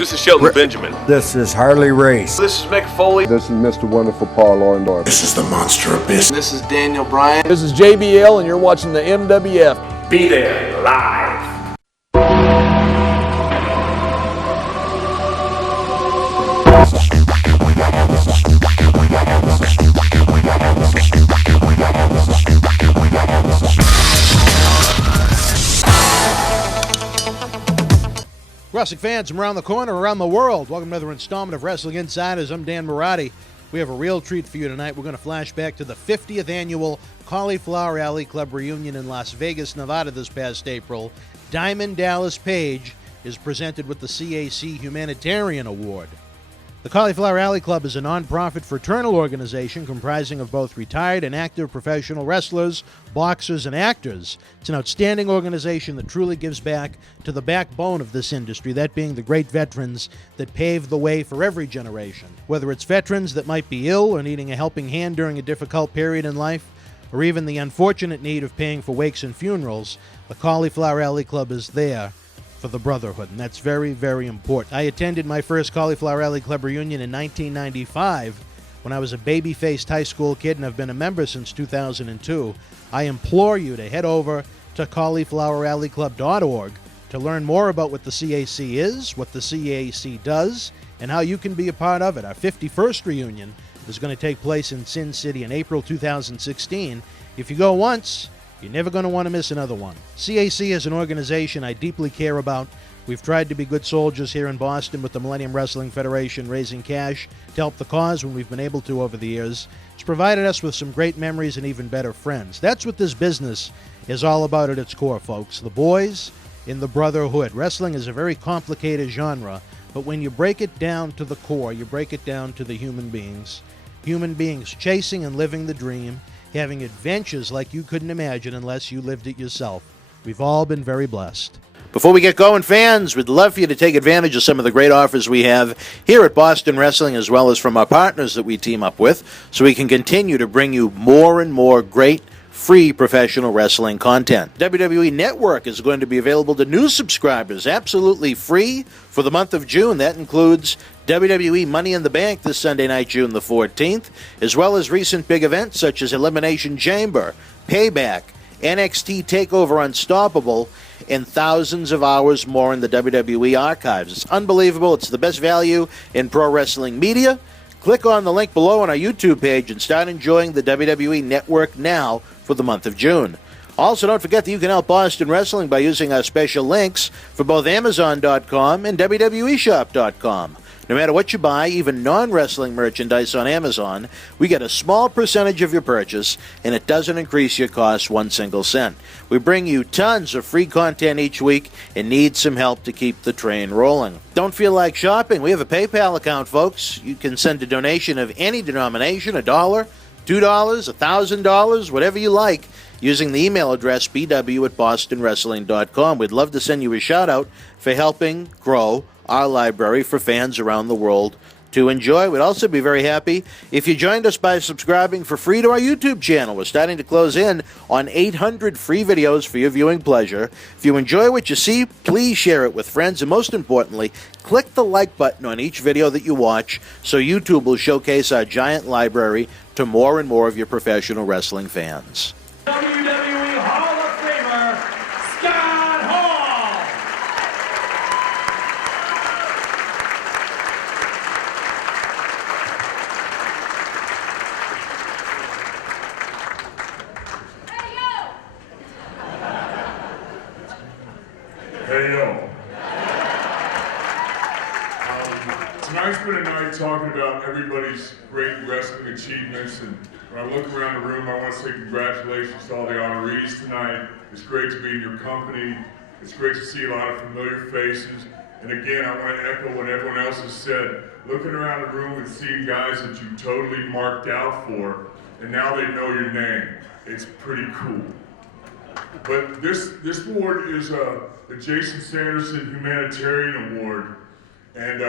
This is Shelton Benjamin. This is Harley Race. This is Mick Foley. This is Mr. Wonderful Paul Orndorff. This is the Monster Abyss. This is Daniel Bryan. This is JBL, and you're watching the MWF. Be there live. Wrestling fans from around the corner, around the world, welcome to another installment of Wrestling Insiders. I'm Dan Marotti. We have a real treat for you tonight. We're going to flash back to the 50th annual Cauliflower Alley Club reunion in Las Vegas, Nevada this past April. Diamond Dallas Page is presented with the CAC Humanitarian Award. The Cauliflower Alley Club is a non-profit fraternal organization comprising of both retired and active professional wrestlers, boxers, and actors. It's an outstanding organization that truly gives back to the backbone of this industry, that being the great veterans that paved the way for every generation. Whether it's veterans that might be ill or needing a helping hand during a difficult period in life, or even the unfortunate need of paying for wakes and funerals, the Cauliflower Alley Club is there for the brotherhood, and that's very, very important. I attended my first Cauliflower Alley Club reunion in 1995 when I was a baby-faced high school kid, and I've been a member since 2002. I implore you to head over to caulifloweralleyclub.org to learn more about what the CAC is, what the CAC does, and how you can be a part of it. Our 51st reunion is going to take place in Sin City in April 2016. If you go once, you're never going to want to miss another one. CAC is an organization I deeply care about. We've tried to be good soldiers here in Boston with the Millennium Wrestling Federation, raising cash to help the cause when we've been able to over the years. It's provided us with some great memories and even better friends. That's what this business is all about at its core, folks. The boys in the brotherhood. Wrestling is a very complicated genre, but when you break it down to the core, you break it down to the human beings chasing and living the dream, having adventures like you couldn't imagine unless you lived it yourself. We've all been very blessed. Before we get going, fans, we'd love for you to take advantage of some of the great offers we have here at Boston Wrestling, as well as from our partners that we team up with, so we can continue to bring you more and more great free professional wrestling content. WWE Network is going to be available to new subscribers absolutely free for the month of June. That includes WWE Money in the Bank this Sunday night, June the 14th, as well as recent big events such as Elimination Chamber, Payback, NXT TakeOver Unstoppable, and thousands of hours more in the WWE archives. It's unbelievable. It's the best value in pro wrestling media. Click on the link below on our YouTube page and start enjoying the WWE Network now for the month of June. Also, don't forget that you can help Boston Wrestling by using our special links for both Amazon.com and WWEshop.com. No matter what you buy, even non-wrestling merchandise on Amazon, we get a small percentage of your purchase, and it doesn't increase your costs 1 single cent. We bring you tons of free content each week and need some help to keep the train rolling. Don't feel like shopping? We have a PayPal account, folks. You can send a donation of any denomination, $1, $2, $1,000, whatever you like, using the email address bw@bostonwrestling.com. We'd love to send you a shout-out for helping grow our library for fans around the world to enjoy. We'd also be very happy if you joined us by subscribing for free to our YouTube channel. We're starting to close in on 800 free videos for your viewing pleasure. If you enjoy what you see, please share it with friends, and most importantly, click the like button on each video that you watch so YouTube will showcase our giant library to more and more of your professional wrestling fans. WWE Hall of Famer, Scott Hall! Hey yo. Tonight's been a night talking about everybody's great wrestling achievements, and when I look around the room, I want to say congratulations to all the honorees tonight. It's great to be in your company. It's great to see a lot of familiar faces. And again, I want to echo what everyone else has said. Looking around the room and seeing guys that you totally marked out for, and now they know your name. It's pretty cool. But this award is the Jason Sanderson Humanitarian Award. And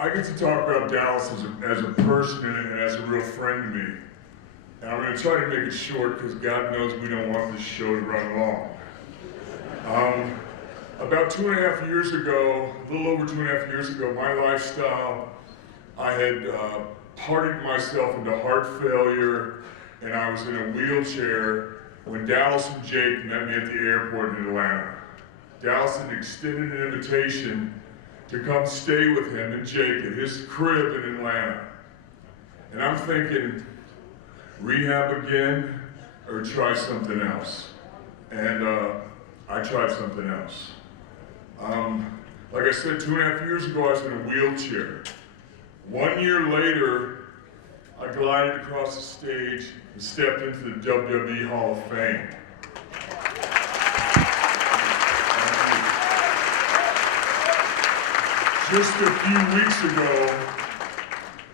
I get to talk about Dallas as a person and as a real friend to me. And I'm going to try to make it short because God knows we don't want this show to run long. About 2.5 years ago, a little over 2.5 years ago, my lifestyle, I had partied myself into heart failure, and I was in a wheelchair when Dallas and Jake met me at the airport in Atlanta. Dallas had extended an invitation to come stay with him and Jake at his crib in Atlanta. And I'm thinking, rehab again or try something else? And I tried something else. Like I said, 2.5 years ago, I was in a wheelchair. 1 year later, I glided across the stage and stepped into the WWE Hall of Fame. Just a few weeks ago,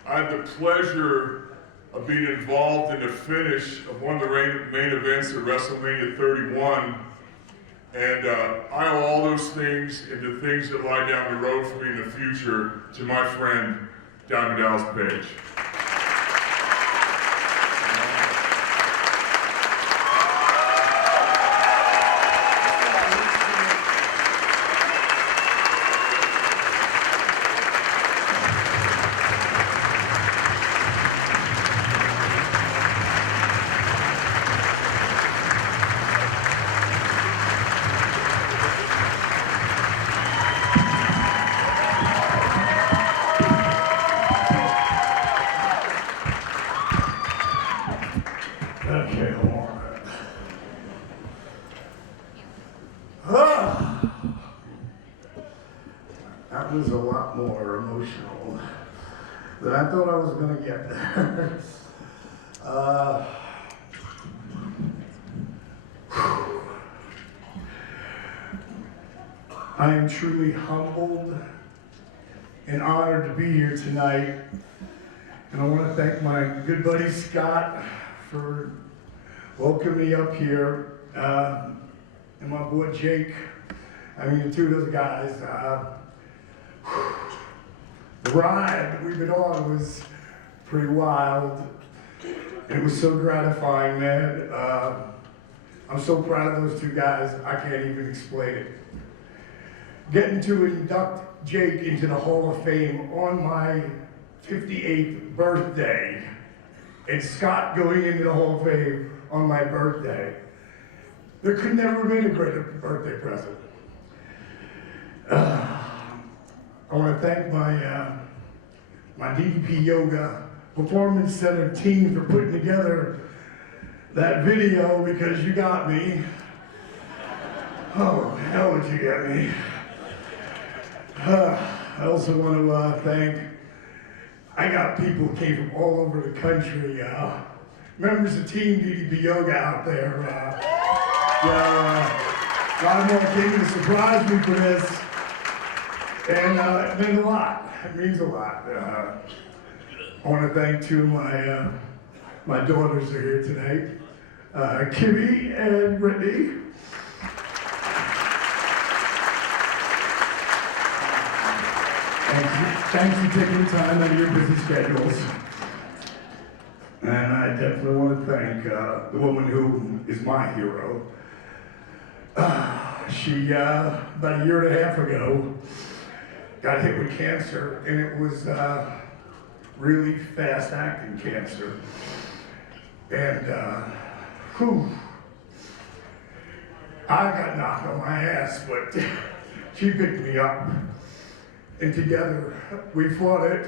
I had the pleasure of being involved in the finish of one of the main events at WrestleMania 31. And I owe all those things and the things that lie down the road for me in the future to my friend, Diamond Dallas Page. Okay, hold on. That was a lot more emotional than I thought I was going to get there. I am truly humbled and honored to be here tonight. And I want to thank my good buddy Scott for welcoming me up here, and my boy Jake. I mean, the two of those guys. The ride we've been on was pretty wild. It was so gratifying, man. I'm so proud of those two guys, I can't even explain it. Getting to induct Jake into the Hall of Fame on my 58th birthday, and Scott going into the Hall of Fame on my birthday. There could never have been a greater birthday present. I want to thank my DDP Yoga Performance Center team for putting together that video, because you got me. Oh, hell would you get me? I also want to thank, I got people who came from all over the country, members of Team DDP Yoga out there. A lot of them came to surprise me for this, and it meant a lot. It means a lot. I want to thank two of my daughters who are here tonight, Kimmy and Brittany. Thanks for taking the time out of your busy schedules. And I definitely want to thank the woman who is my hero. She, about a year and a half ago, got hit with cancer, and it was really fast-acting cancer. And, I got knocked on my ass, but she picked me up. And together, we fought it,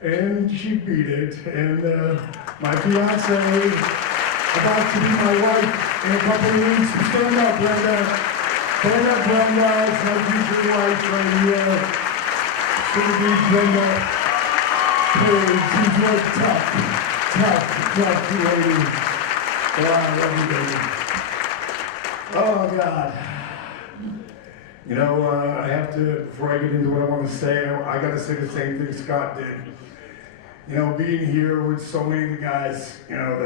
and she beat it. And my fiance, about to be my wife in a couple of weeks. Stand up, Brenda. Stand up, Brenda. It's my future wife right here. Should be Brenda. She's worked tough lady. Oh, I love you, baby. Oh, God. You know, I have to, before I get into what I want to say, I got to say the same thing Scott did. You know, being here with so many of the guys, you know,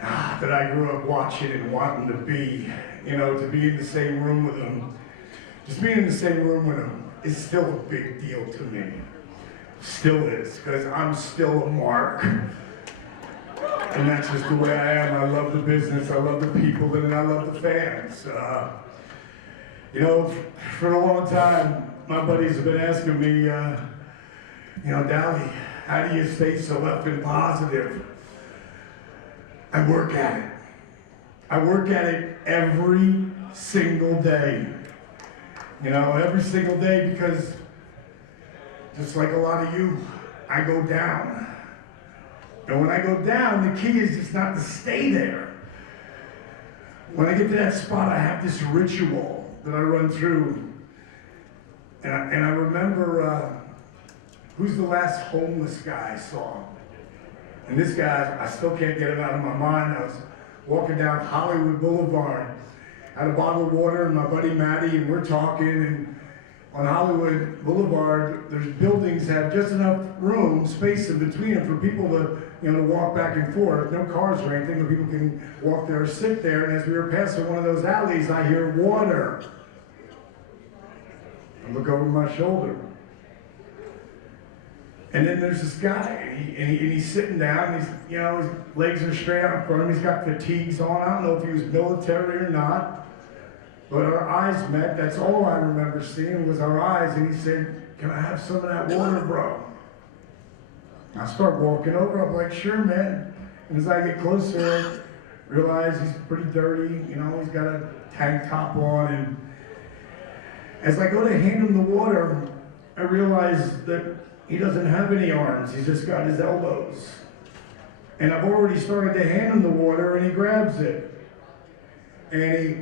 that I grew up watching and wanting to be, you know, to be in the same room with them. Just being in the same room with them is still a big deal to me. Still is, because I'm still a mark. And that's just the way I am. I love the business, I love the people, and I love the fans. You know, for a long time, my buddies have been asking me, you know, Dally, how do you stay so effing positive? I work at it. I work at it every single day. You know, every single day, because just like a lot of you, I go down. And when I go down, the key is just not to stay there. When I get to that spot, I have this ritual that I run through. And I remember, who's the last homeless guy I saw? And this guy, I still can't get it out of my mind. I was walking down Hollywood Boulevard, had a bottle of water and my buddy Matty, and we're talking, and on Hollywood Boulevard, there's buildings that have just enough room, space in between them for people to, you know, to walk back and forth. No cars or anything, but people can walk there or sit there. And as we were passing one of those alleys, I hear water. I look over my shoulder. And then there's this guy, and he's sitting down, he's, you know, his legs are straight out in front of him, he's got fatigues on. I don't know if he was military or not. But our eyes met. That's all I remember seeing was our eyes. And he said, "Can I have some of that water, bro?" I start walking over. I'm like, "Sure, man." And as I get closer, I realize he's pretty dirty. You know, he's got a tank top on. And as I go to hand him the water, I realize that he doesn't have any arms. He's just got his elbows. And I've already started to hand him the water, and he grabs it. And he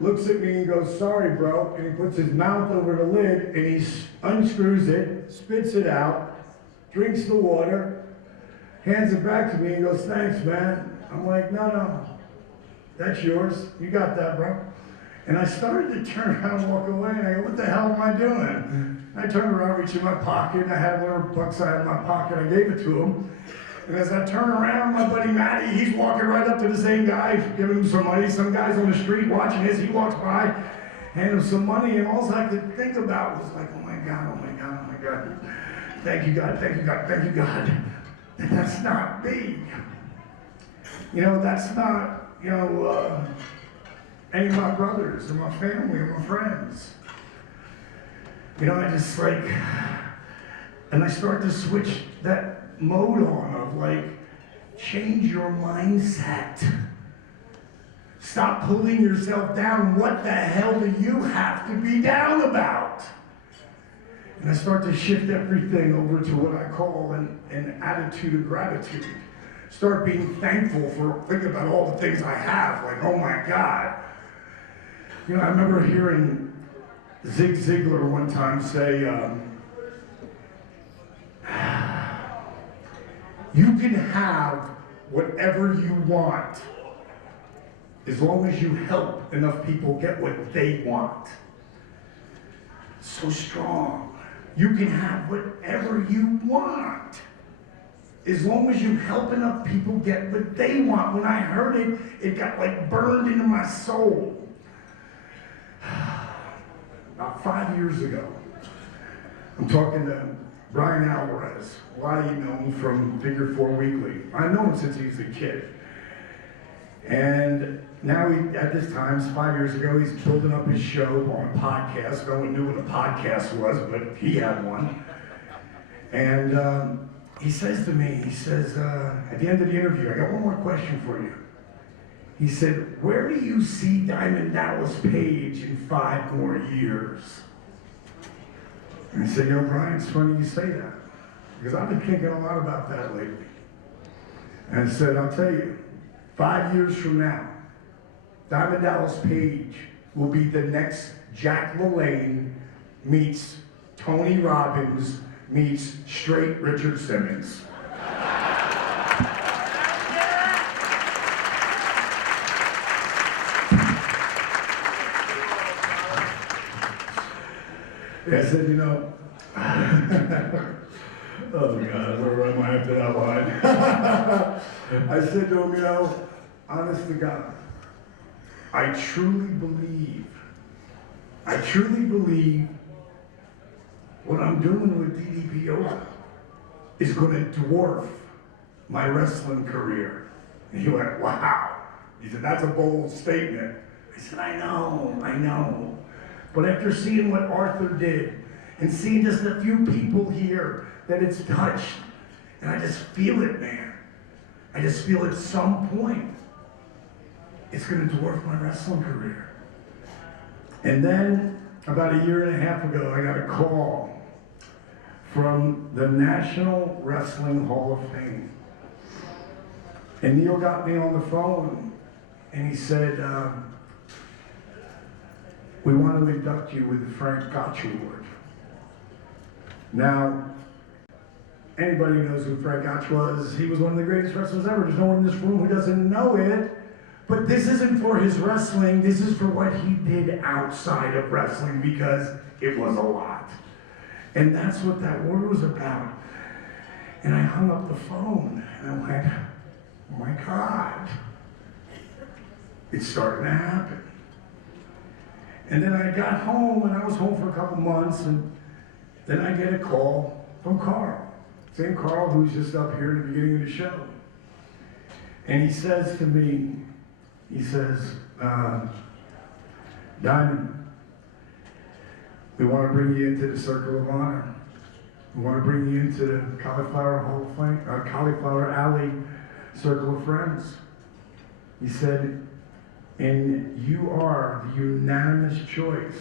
looks at me and goes, "Sorry, bro," and he puts his mouth over the lid and he unscrews it, spits it out, drinks the water, hands it back to me and goes, "Thanks, man." I'm like, no, that's yours. You got that, bro. And I started to turn around and walk away, and I go, "What the hell am I doing?" And I turned around, reached in my pocket, and I had whatever bucks I had in my pocket, I gave it to him. And as I turn around, my buddy Matty, he's walking right up to the same guy, giving him some money. Some guy's on the street watching this. He walks by, hand him some money, and all I could think about was like, "Oh my God, oh my God, oh my God. Thank you, God, thank you, God, thank you, God." And that's not me. You know, that's not, you know, any of my brothers or my family or my friends. You know, I just like, and I start to switch that mode on of like, change your mindset. Stop pulling yourself down. What the hell do you have to be down about? And I start to shift everything over to what I call an attitude of gratitude. Start being thankful for, think about all the things I have, like, oh my God. You know, I remember hearing Zig Ziglar one time say, "You can have whatever you want as long as you help enough people get what they want." So strong. You can have whatever you want as long as you help enough people get what they want. When I heard it, it got like burned into my soul. About 5 years ago, I'm talking to Brian Alvarez. A lot of you know him from Figure 4 Weekly. I've known him since he was a kid. And now at this time, 5 years ago, he's building up his show on a podcast. No one knew what a podcast was, but he had one. And he says to me, he says, at the end of the interview, "I got one more question for you." He said, "Where do you see Diamond Dallas Page in 5 more years?" And I said, "You know, Brian, it's funny you say that, because I've been thinking a lot about that lately." And I said, "I'll tell you, 5 years from now, Diamond Dallas Page will be the next Jack LaLanne meets Tony Robbins meets straight Richard Simmons." I said, "You know," oh God, where am I after that line? I said to him, "You know, honest to God, I truly believe what I'm doing with DDP is going to dwarf my wrestling career." And he went, "Wow." He said, "That's a bold statement." I said, I know. But after seeing what Arthur did and seeing just a few people here that it's touched, and I just feel it, man. I just feel at some point it's going to dwarf my wrestling career. And then about a year and a half ago, I got a call from the National Wrestling Hall of Fame. And Neil got me on the phone and he said, we want to induct you with the Frank Gotch Award. Now, anybody who knows who Frank Gotch was, he was one of the greatest wrestlers ever. There's no one in this room who doesn't know it. But this isn't for his wrestling, this is for what he did outside of wrestling, because it was a lot. And that's what that award was about. And I hung up the phone and I went, oh my God, it's starting to happen. And then I got home, and I was home for a couple months, and then I get a call from Carl. Same Carl who's just up here at the beginning of the show. And he says to me, he says, Diamond, we want to bring you into the Circle of Honor. We want to bring you into the Cauliflower Hall of Fame, Cauliflower Alley Circle of Friends. He said, and you are the unanimous choice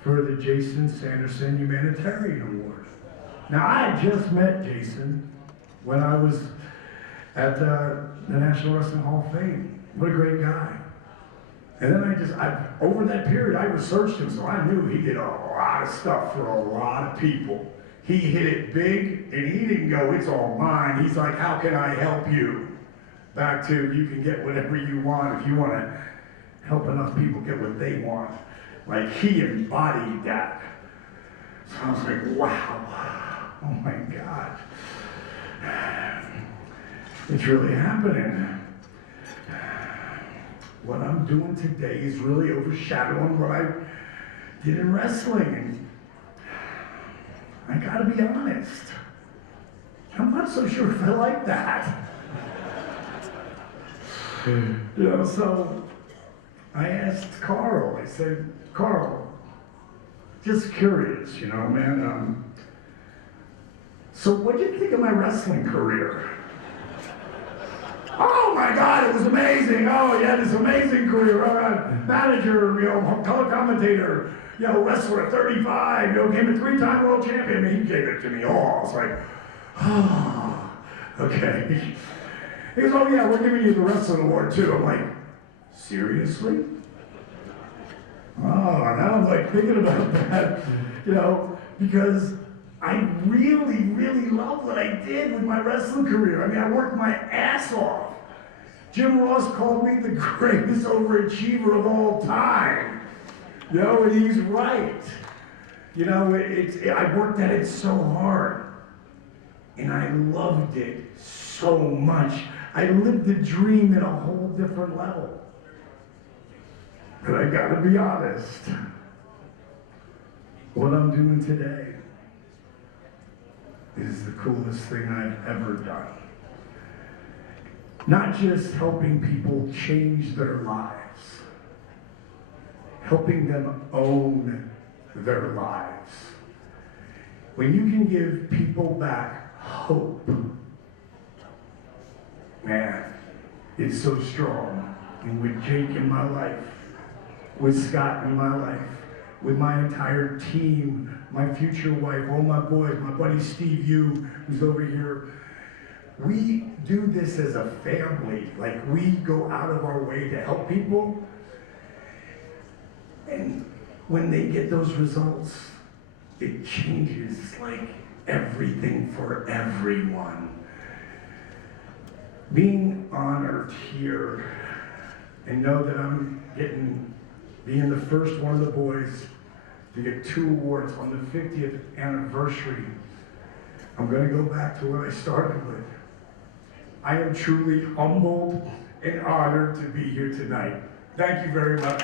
for the Jason Sanderson Humanitarian Award. Now, I had just met Jason when I was at the National Wrestling Hall of Fame. What a great guy. And then over that period, I researched him, so I knew he did a lot of stuff for a lot of people. He hit it big, and he didn't go, it's all mine. He's like, how can I help you? Back to, you can get whatever you want if you want to help enough people get what they want. Like, he embodied that. So I was like, wow, oh my God. It's really happening. What I'm doing today is really overshadowing what I did in wrestling. And I gotta be honest, I'm not so sure if I like that. You know, so I asked Carl, I said, Carl, just curious, you know, man, so what do you think of my wrestling career? Oh my God, it was amazing. Oh yeah, this amazing career. Manager, you know, color commentator, you know, wrestler at 35, you know, became a 3-time world champion. I mean, he gave it to me all. It's like, oh, okay. He goes, oh yeah, we're giving you the wrestling award too. I'm like, seriously? Oh, now I'm like thinking about that, you know, because I really, really love what I did with my wrestling career. I mean, I worked my ass off. Jim Ross called me the greatest overachiever of all time. You know, and he's right. You know, I worked at it so hard. And I loved it so much. I lived the dream at a whole different level. But I gotta be honest. What I'm doing today is the coolest thing I've ever done. Not just helping people change their lives, helping them own their lives. When you can give people back hope, man, it's so strong. And with Jake in my life, with Scott in my life, with my entire team, my future wife, all my boys, my buddy Steve Yu, who's over here. We do this as a family. Like, we go out of our way to help people. And when they get those results, it changes like everything for everyone. Being honored here and know that I'm being the first one of the boys to get 2 awards on the 50th anniversary. I'm gonna go back to what I started with. I am truly humbled and honored to be here tonight. Thank you very much.